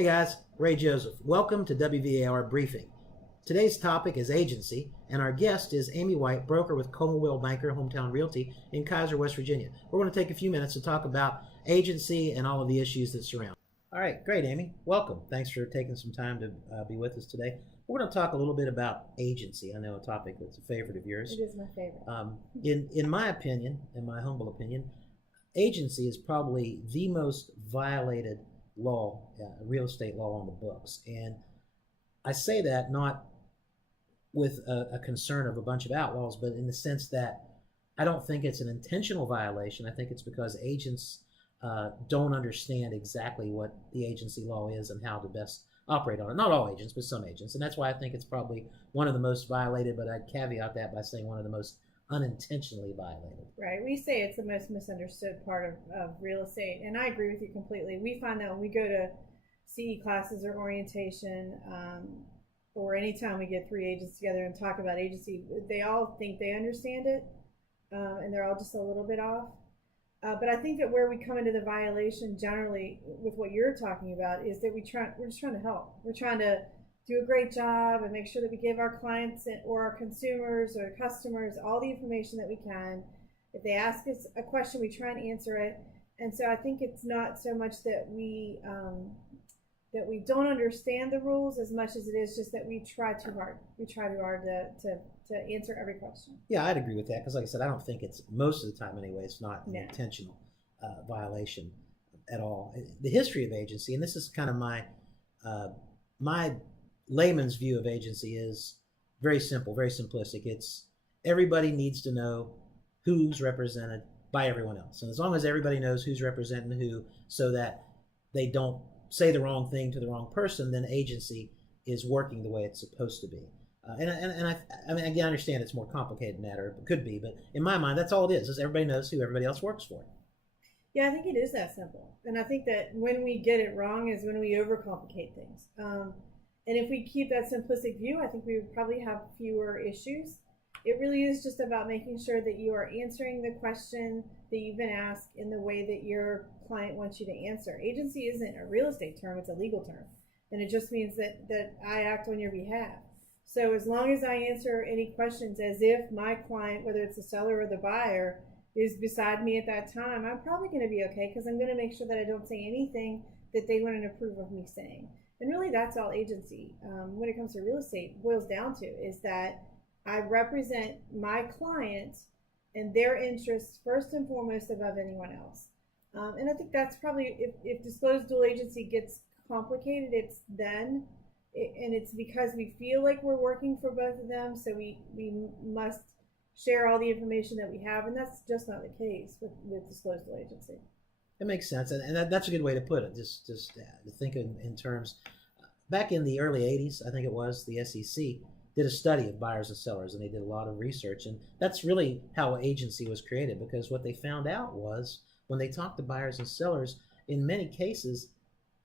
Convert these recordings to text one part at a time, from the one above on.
Hey guys, Ray Joseph. Welcome to WVAR Briefing. Today's topic is agency, and our guest is Amy White, broker with Commonweal Banker Hometown Realty in Kaiser, West Virginia. We're going to take a few minutes to talk about agency and all of the issues that surround it. All right, great, Amy. Welcome. Thanks for taking some time to be with us today. We're going to talk a little bit about agency. I know a topic that's a favorite of yours. It is my favorite. In my opinion, in my humble opinion, agency is probably the most violated law, real estate law on the books. And I say that not with a concern of a bunch of outlaws, but in the sense that I don't think it's an intentional violation. I think it's because agents don't understand exactly what the agency law is and how to best operate on it. Not all agents, but some agents. And that's why I think it's probably one of the most violated, but I'd caveat that by saying one of the most unintentionally violated. Right. We say it's the most misunderstood part of real estate. And I agree with you completely. We find that when we go to CE classes or orientation, or anytime we get three agents together and talk about agency, they all think they understand it, and they're all just a little bit off. But I think that where we come into the violation generally with what you're talking about is that we're just trying to help. We're trying to do a great job and make sure that we give our clients or our consumers or customers all the information that we can. If they ask us a question, we try and answer it. And so I think it's not so much that we don't understand the rules as much as it is just that we try too hard. We try too hard to answer every question. Yeah, I'd agree with that because, like I said, I don't think it's, most of the time anyway, it's not an intentional violation at all. The history of agency, and this is kind of my layman's view of agency, is very simple, very simplistic. It's everybody needs to know who's represented by everyone else. And as long as everybody knows who's representing who so that they don't say the wrong thing to the wrong person, then agency is working the way it's supposed to be. I mean, again, I understand it's more complicated than that, or it could be, but in my mind, that's all it is everybody knows who everybody else works for. Yeah, I think it is that simple. And I think that when we get it wrong is when we overcomplicate things. And if we keep that simplistic view, I think we would probably have fewer issues. It really is just about making sure that you are answering the question that you've been asked in the way that your client wants you to answer. Agency isn't a real estate term, it's a legal term. And it just means that I act on your behalf. So as long as I answer any questions as if my client, whether it's the seller or the buyer, is beside me at that time, I'm probably going to be okay because I'm going to make sure that I don't say anything that they wouldn't approve of me saying. And really that's all agency, when it comes to real estate, boils down to is that I represent my client and their interests first and foremost above anyone else. And I think that's probably, if disclosed dual agency gets complicated, it's then, and it's because we feel like we're working for both of them, so we must share all the information that we have, and that's just not the case with disclosed dual agency. It makes sense, and that's a good way to put it. Just to think in terms. Back in the early 80s, I think it was, the SEC did a study of buyers and sellers, and they did a lot of research, and that's really how agency was created, because what they found out was when they talked to buyers and sellers, in many cases,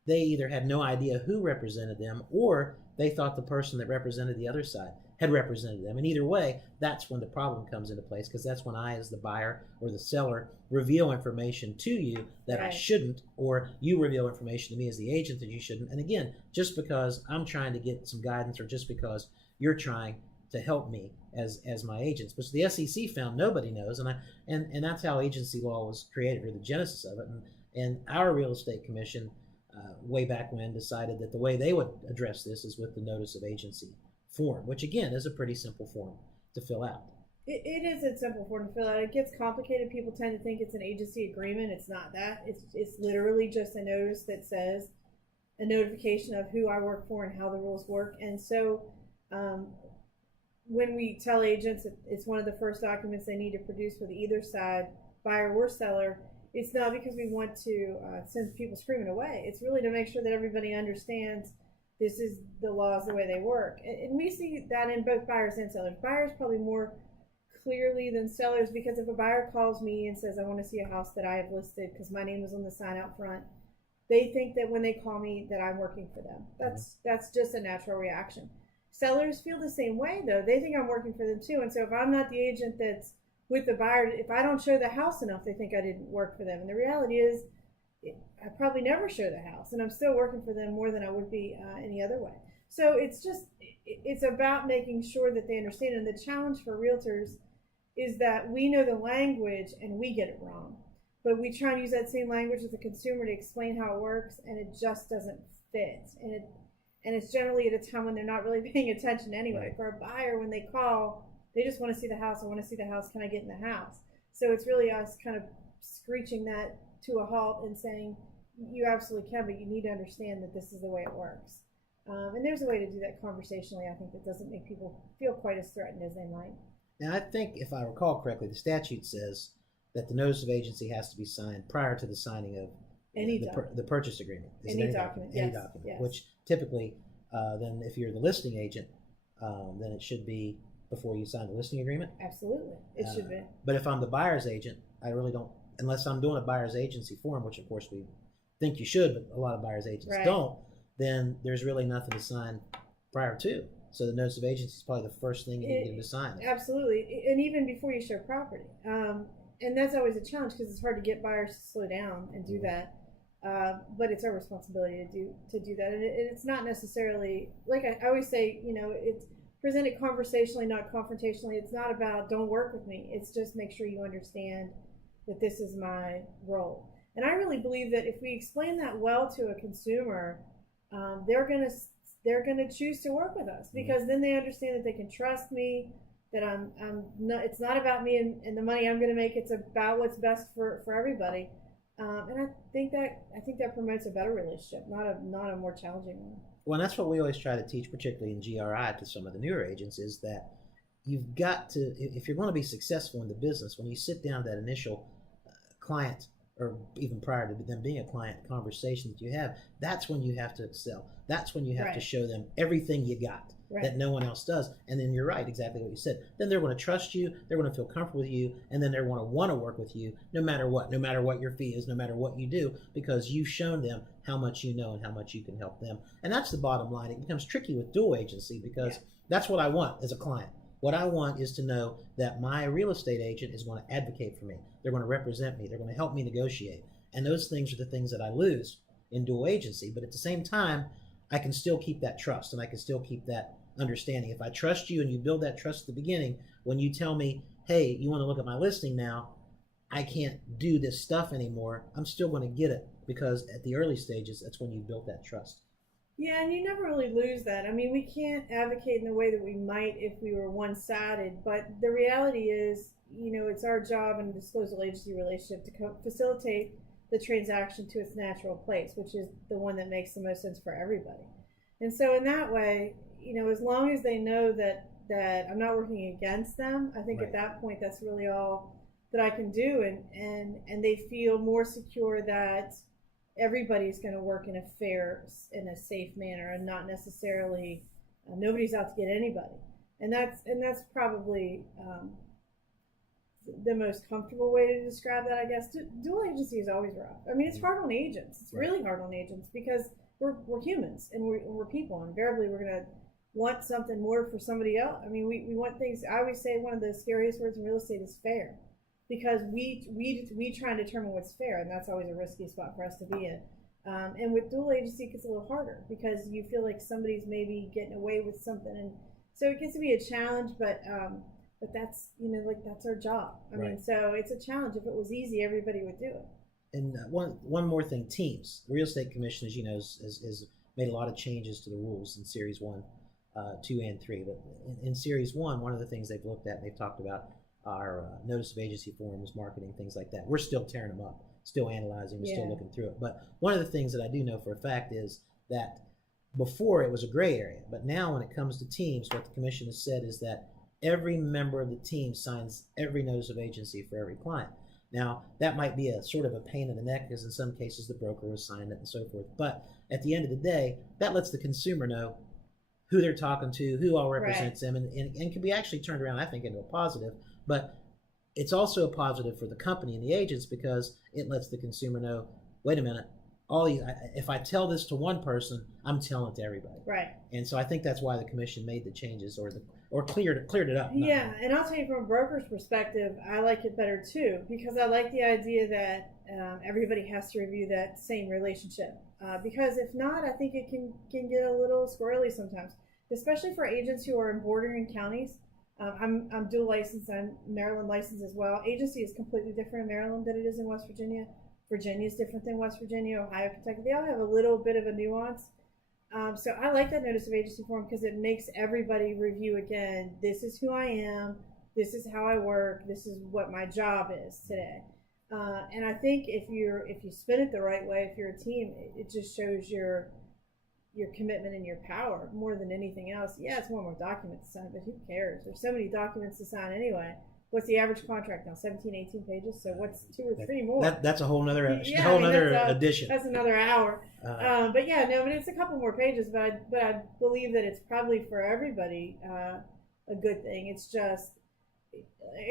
they either had no idea who represented them, or they thought the person that represented the other side had represented them. And either way, that's when the problem comes into place, because that's when I, as the buyer or the seller, reveal information to you that I shouldn't, or you reveal information to me as the agent that you shouldn't. And again, just because I'm trying to get some guidance, or just because you're trying to help me as my agents. But the SEC found nobody knows, and that's how agency law was created, or the genesis of it. And our real estate commission, way back when, decided that the way they would address this is with the notice of agency form, which again is a pretty simple form to fill out. It is a simple form to fill out. It gets complicated. People tend to think it's an agency agreement. It's not that. It's literally just a notice that says a notification of who I work for and how the rules work. And so when we tell agents it's one of the first documents they need to produce with either side, buyer or seller, it's not because we want to send people screaming away. It's really to make sure that everybody understands this is the laws, the way they work. And we see that in both buyers and sellers. Buyers probably more clearly than sellers, because if a buyer calls me and says, I want to see a house that I have listed because my name is on the sign out front, they think that when they call me that I'm working for them. That's just a natural reaction. Sellers feel the same way, though. They think I'm working for them too. And so if I'm not the agent that's with the buyer, if I don't show the house enough, they think I didn't work for them. And the reality is I probably never show the house, and I'm still working for them more than I would be any other way. So it's about making sure that they understand. And the challenge for realtors is that we know the language and we get it wrong, but we try and use that same language with the consumer to explain how it works, and it just doesn't fit. And it's generally at a time when they're not really paying attention anyway. For a buyer, when they call, they just want to see the house. I want to see the house. Can I get in the house? So it's really us kind of screeching that to a halt and saying, you absolutely can, but you need to understand that this is the way it works. And there's a way to do that conversationally, I think, that doesn't make people feel quite as threatened as they might. Now, I think, if I recall correctly, the statute says that the notice of agency has to be signed prior to the signing of the purchase agreement. Any document, any document, yes. Which typically, then if you're the listing agent, then it should be before you sign the listing agreement. Absolutely, it should be. But if I'm the buyer's agent, I really don't, unless I'm doing a buyer's agency form, which of course we think you should, but a lot of buyer's agents don't, then there's really nothing to sign prior to. So the notice of agency is probably the first thing you need to get them to sign. Absolutely, and even before you show property. And that's always a challenge because it's hard to get buyers to slow down and do that. But it's our responsibility to do that. And it's not necessarily, like I always say, it's presented conversationally, not confrontationally. It's not about don't work with me. It's just make sure you understand that this is my role. And I really believe that if we explain that well to a consumer, they're gonna choose to work with us, because then they understand that they can trust me, that I'm not, it's not about me and the money I'm going to make. It's about what's best for everybody. And I think that promotes a better relationship, not a more challenging one. Well, that's what we always try to teach, particularly in GRI, to some of the newer agents, is that you've got to, if you're going to be successful in the business, when you sit down that initial client, or even prior to them being a client conversation that you have, that's when you have to excel. That's when you have to show them everything you got that no one else does. And then you're right, exactly what you said. Then they're going to trust you, they're going to feel comfortable with you, and then they're going to want to work with you no matter what your fee is, no matter what you do, because you've shown them how much you know and how much you can help them. And that's the bottom line. It becomes tricky with dual agency, because that's what I want as a client. What I want is to know that my real estate agent is going to advocate for me. They're going to represent me. They're going to help me negotiate. And those things are the things that I lose in dual agency. But at the same time, I can still keep that trust, and I can still keep that understanding. If I trust you and you build that trust at the beginning, when you tell me, hey, you want to look at my listing now, I can't do this stuff anymore, I'm still going to get it, because at the early stages, that's when you built that trust. Yeah, and you never really lose that. I mean, we can't advocate in the way that we might if we were one-sided, but the reality is, it's our job in a disclosure agency relationship to facilitate the transaction to its natural place, which is the one that makes the most sense for everybody. And so in that way, as long as they know that I'm not working against them, I think at that point that's really all that I can do, and they feel more secure that everybody's going to work in a fair and a safe manner, and not necessarily nobody's out to get anybody. And that's probably the most comfortable way to describe that, I guess. Dual agency is always rough. I mean, it's hard on agents. It's really hard on agents, because we're humans, and we're people. And invariably, we're going to want something more for somebody else. I mean, we want things. I always say one of the scariest words in real estate is fair, because we try and determine what's fair, and that's always a risky spot for us to be in. And with dual agency, it gets a little harder, because you feel like somebody's maybe getting away with something, and so it gets to be a challenge. But that's that's our job. I mean, so it's a challenge. If it was easy, everybody would do it. And one more thing, teams. The Real Estate Commission, as you know, has made a lot of changes to the rules in Series 1, 2, and 3. But in Series 1, one of the things they've looked at, and they've talked about, our notice of agency forms, marketing, things like that. We're still tearing them up, still analyzing, we're still looking through it. But one of the things that I do know for a fact is that before it was a gray area, but now when it comes to teams, what the commission has said is that every member of the team signs every notice of agency for every client. Now, that might be a sort of a pain in the neck, because in some cases the broker has signed it and so forth. But at the end of the day, that lets the consumer know who they're talking to, who all represents them, and can be actually turned around, I think, into a positive. But it's also a positive for the company and the agents, because it lets the consumer know, wait a minute, if I tell this to one person, I'm telling it to everybody. Right. And so I think that's why the commission made the changes, or or cleared it up. Yeah, and I'll tell you from a broker's perspective, I like it better too, because I like the idea that everybody has to review that same relationship. Because if not, I think it can get a little squirrely sometimes, especially for agents who are in bordering counties. I'm dual licensed. I'm Maryland licensed as well. Agency is completely different in Maryland than it is in West Virginia. Virginia is different than West Virginia. Ohio, Kentucky, they all have a little bit of a nuance. So I like that notice of agency form because it makes everybody review again. This is who I am. This is how I work. This is what my job is today. And I think if you spin it the right way, if you're a team, it just shows your commitment and your power more than anything else. Yeah, it's one more document to sign, but who cares? There's so many documents to sign anyway. What's the average contract now? 17, 18 pages. So what's 2 or 3 more? That's a whole nother edition. That's another hour. But yeah, no, but it's a couple more pages. But I believe that it's probably for everybody a good thing. It's just,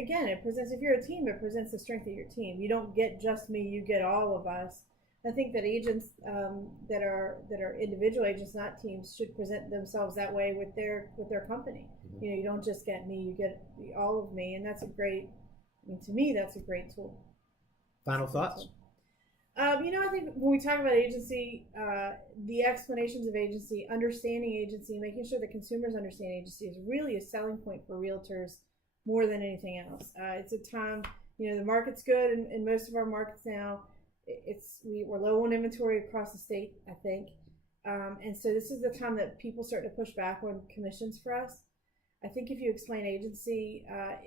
again, it presents, if you're a team, it presents the strength of your team. You don't get just me, you get all of us. I think that agents that are individual agents, not teams, should present themselves that way with their company. Mm-hmm. You don't just get me, you get all of me, and that's a great. To me, that's a great tool. Final thoughts? I think when we talk about agency, the explanations of agency, understanding agency, making sure that consumers understand agency is really a selling point for realtors more than anything else. It's a time, the market's good in most of our markets now. We're low on inventory across the state, I think, and so this is the time that people start to push back on commissions for us. I think if you explain agency,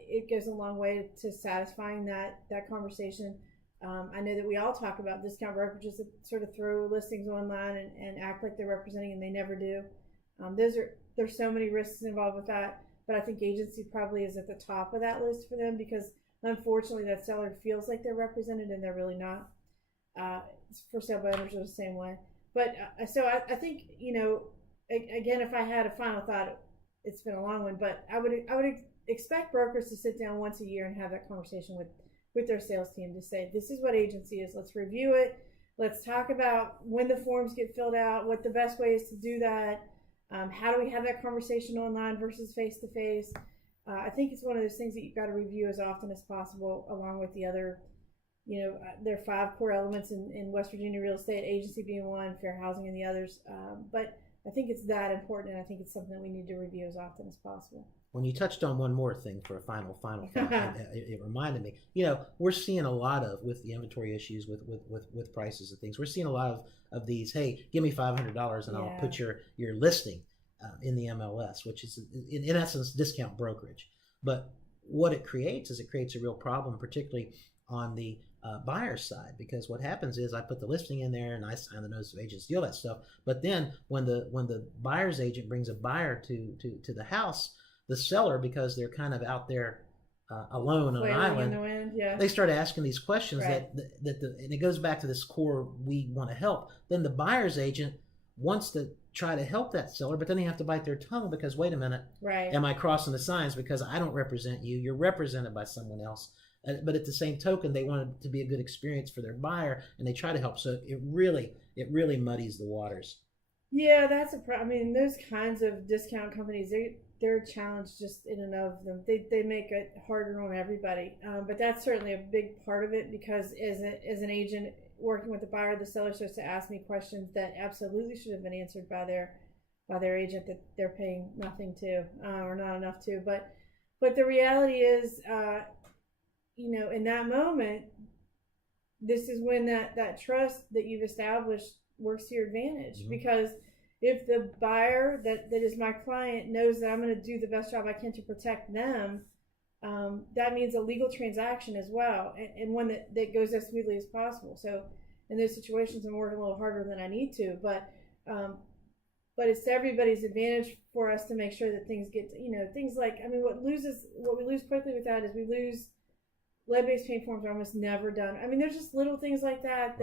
it goes a long way to satisfying that conversation. I know that we all talk about discount brokerages that sort of throw listings online and act like they're representing, and they never do. There's so many risks involved with that, but I think agency probably is at the top of that list for them because unfortunately that seller feels like they're represented and they're really not. For sale by owners are the same way. But so I think, again, if I had a final thought, it's been a long one, but I would expect brokers to sit down once a year and have that conversation with their sales team to say, this is what agency is. Let's review it. Let's talk about when the forms get filled out, what the best way is to do that. How do we have that conversation online versus face-to-face? I think it's one of those things that you've got to review as often as possible, along with the other. There are 5 core elements in West Virginia real estate, agency being one, fair housing and the others. But I think it's that important, and I think it's something that we need to review as often as possible. When you touched on one more thing for a final thought, it reminded me, we're seeing a lot of, with the inventory issues, with prices and things, we're seeing a lot of these, hey, give me $500 and I'll put your listing in the MLS, which is in essence discount brokerage. But what it creates is a real problem, particularly on the buyer's side, because what happens is I put the listing in there and I sign the notice of agency, all that stuff. But then when the buyer's agent brings a buyer to the house, the seller, because they're kind of out there alone on an island, they start asking these questions and it goes back to this core, we want to help. Then the buyer's agent wants to try to help that seller, but then they have to bite their tongue because, wait a minute, am I crossing the signs because I don't represent you? You're represented by someone else. But at the same token, they want it to be a good experience for their buyer, and they try to help. So it really muddies the waters. Yeah, that's a problem. I mean, those kinds of discount companies, they're a challenge just in and of them. They make it harder on everybody. But that's certainly a big part of it because as an agent working with the buyer, the seller starts to ask me questions that absolutely should have been answered by their agent that they're paying nothing to or not enough to. But the reality is. In that moment, this is when that trust that you've established works to your advantage. Mm-hmm. Because if the buyer that is my client knows that I'm going to do the best job I can to protect them, that means a legal transaction as well, and one that goes as smoothly as possible. So in those situations, I'm working a little harder than I need to, but it's to everybody's advantage for us to make sure that things get, things like, what we lose quickly with that is we lose lead-based paint forms are almost never done. There's just little things like that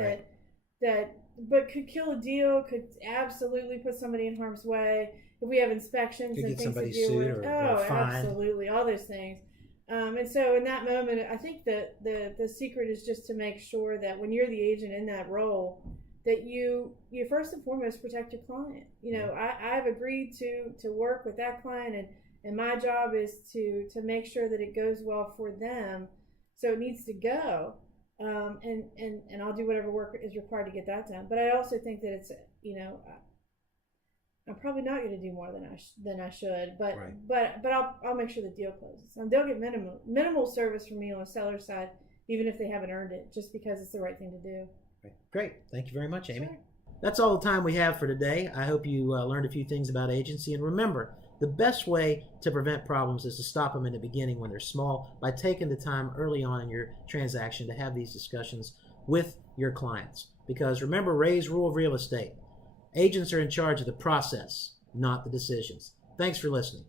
but could kill a deal, could absolutely put somebody in harm's way. If we have inspections and things to deal with, or absolutely, all those things. And so in that moment, I think that the secret is just to make sure that when you're the agent in that role, that you first and foremost protect your client. I've agreed to work with that client and my job is to make sure that it goes well for them. So it needs to go, and I'll do whatever work is required to get that done. But I also think that it's, I'm probably not going to do more than I should, but Right. but I'll make sure the deal closes. And they'll get minimal service from me on the seller side, even if they haven't earned it, just because it's the right thing to do. Right. Great. Thank you very much, Amy. Sure. That's all the time we have for today. I hope you learned a few things about agency. And remember, the best way to prevent problems is to stop them in the beginning when they're small by taking the time early on in your transaction to have these discussions with your clients. Because remember Ray's rule of real estate. Agents are in charge of the process, not the decisions. Thanks for listening.